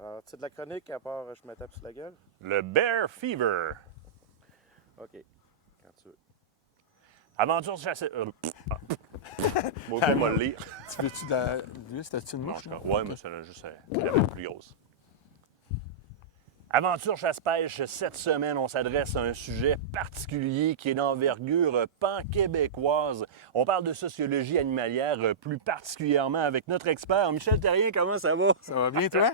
Alors, tu sais de la chronique, à part je me tape sur la gueule? Le Bear Fever. OK. Quand tu veux. Aventure chassée. Bon, on va le lire. Tu veux-tu de la. Lui, c'était-tu une mouche? là? Ouais, mais c'est juste la plus grosse. Aventure chasse-pêche, cette semaine, on s'adresse à un sujet particulier qui est d'envergure pan-québécoise. On parle de sociologie animalière, plus particulièrement avec notre expert, Michel Terrien. Comment ça va? Ça va bien, toi?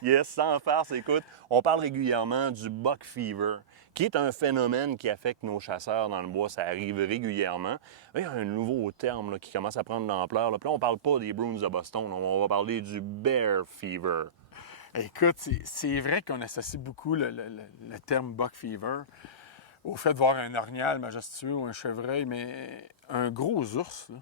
Yes, sans farce, écoute, on parle régulièrement du buck fever, qui est un phénomène qui affecte nos chasseurs dans le bois. Ça arrive régulièrement. Il y a un nouveau terme là, qui commence à prendre de l'ampleur. Là. Puis là, on ne parle pas des Bruins de Boston, là. On va parler du bear fever. Écoute, c'est vrai qu'on associe beaucoup le terme buck fever au fait de voir un orignal majestueux ou un chevreuil, mais un gros ours, là,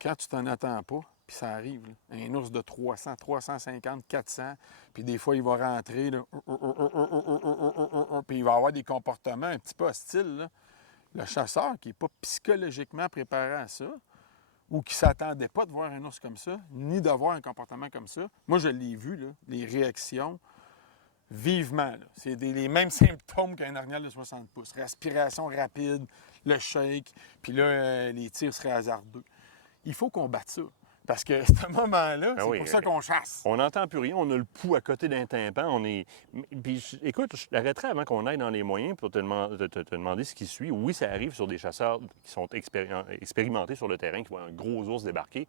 quand tu t'en attends pas, puis ça arrive, là, un ours de 300, 350, 400, puis des fois, il va rentrer, là, puis il va avoir des comportements un petit peu hostiles. Là. Le chasseur qui n'est pas psychologiquement préparé à ça, ou qui ne s'attendait pas de voir un ours comme ça, ni de voir un comportement comme ça. Moi, je l'ai vu, là, les réactions, vivement. Là. C'est les mêmes symptômes qu'un orignal de 60 pouces. Respiration rapide, le shake, puis là, les tirs seraient hasardeux. Il faut qu'on batte ça. Parce que ce moment-là, c'est pour ça qu'on chasse. On n'entend plus rien, on a le pouls à côté d'un tympan. On est... Puis, écoute, je l'arrêterai avant qu'on aille dans les moyens pour te demander ce qui suit. Oui, ça arrive sur des chasseurs qui sont expérimentés sur le terrain, qui voient un gros ours débarquer.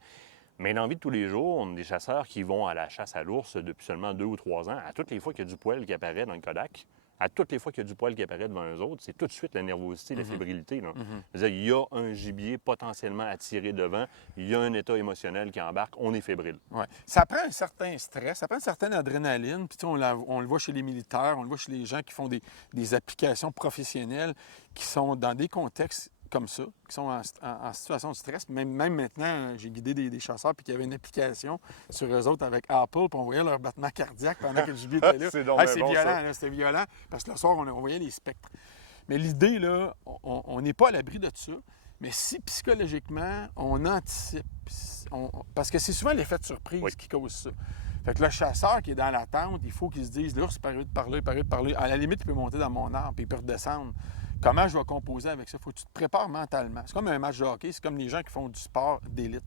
Mais dans la vie de tous les jours, on a des chasseurs qui vont à la chasse à l'ours depuis seulement 2 ou 3 ans. À toutes les fois qu'il y a du poil qui apparaît dans le Kodak, à toutes les fois qu'il y a du poil qui apparaît devant eux autres, c'est tout de suite la nervosité, la fébrilité. Là. C'est-à-dire, il y a un gibier potentiellement attiré devant, il y a un état émotionnel qui embarque, on est fébrile. Ouais. Ça prend un certain stress, ça prend une certaine adrénaline. Puis on le voit chez les militaires, on le voit chez les gens qui font des applications professionnelles, qui sont dans des contextes comme ça, qui sont en situation de stress. Même maintenant, j'ai guidé des chasseurs puis qu'il y avait une application sur eux autres avec Apple, puis on voyait leur battement cardiaque pendant que le gibier était là. C'est violent, là, c'était violent, parce que le soir, on voyait les spectres. Mais l'idée, là, on n'est pas à l'abri de ça, mais si psychologiquement, on anticipe, parce que c'est souvent l'effet de surprise qui cause ça. Fait que le chasseur qui est dans l'attente, il faut qu'il se dise, l'ours, parle de parler. À la limite, il peut monter dans mon arbre, puis il peut redescendre. Comment je vais composer avec ça? Il faut que tu te prépares mentalement. C'est comme un match de hockey, c'est comme les gens qui font du sport d'élite.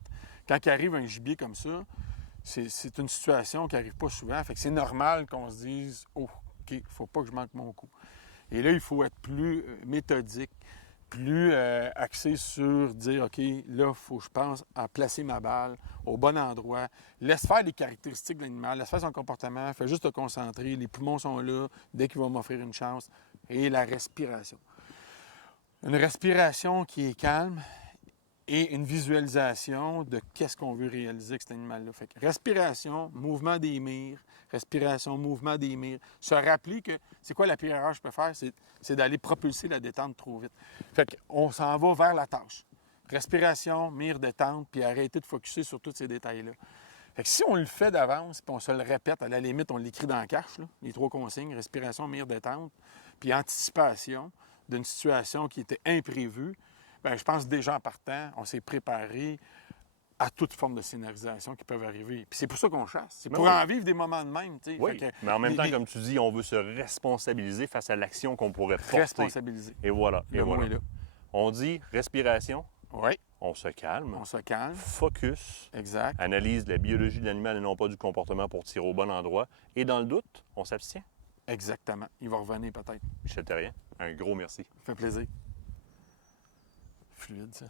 Quand il arrive un gibier comme ça, c'est une situation qui n'arrive pas souvent. Fait que c'est normal qu'on se dise, oh, OK, il ne faut pas que je manque mon coup. Et là, il faut être plus méthodique, plus axé sur dire, OK, là, il faut, je pense, à placer ma balle au bon endroit. Laisse faire les caractéristiques de l'animal, laisse faire son comportement, fais juste te concentrer. Les poumons sont là, dès qu'il va m'offrir une chance. Et la respiration. Une respiration qui est calme et une visualisation de qu'est-ce qu'on veut réaliser avec cet animal-là. Fait que respiration, mouvement des mires, respiration, mouvement des mires. Se rappeler que c'est quoi la pire erreur que je peux faire? C'est d'aller propulser la détente trop vite. Fait qu'on s'en va vers la tâche. Respiration, mire, détente, puis arrêter de focusser sur tous ces détails-là. Fait que si on le fait d'avance, puis on se le répète, à la limite, on l'écrit dans la cache, là, les 3 consignes, respiration, mire, détente, puis anticipation d'une situation qui était imprévue, bien, je pense déjà en partant, on s'est préparé à toute forme de scénarisation qui peuvent arriver. Puis c'est pour ça qu'on chasse. C'est pour en vivre des moments de même. Tu sais. Oui, mais en même temps, comme tu dis, on veut se responsabiliser face à l'action qu'on pourrait porter. Responsabiliser. Et voilà. Le mot est là. On dit respiration. Oui. On se calme. On se calme. Focus. Exact. Analyse la biologie de l'animal et non pas du comportement pour tirer au bon endroit. Et dans le doute, on s'abstient. Exactement. Il va revenir peut-être. Michel Terrien, un gros merci. Ça fait plaisir. Fluide, ça.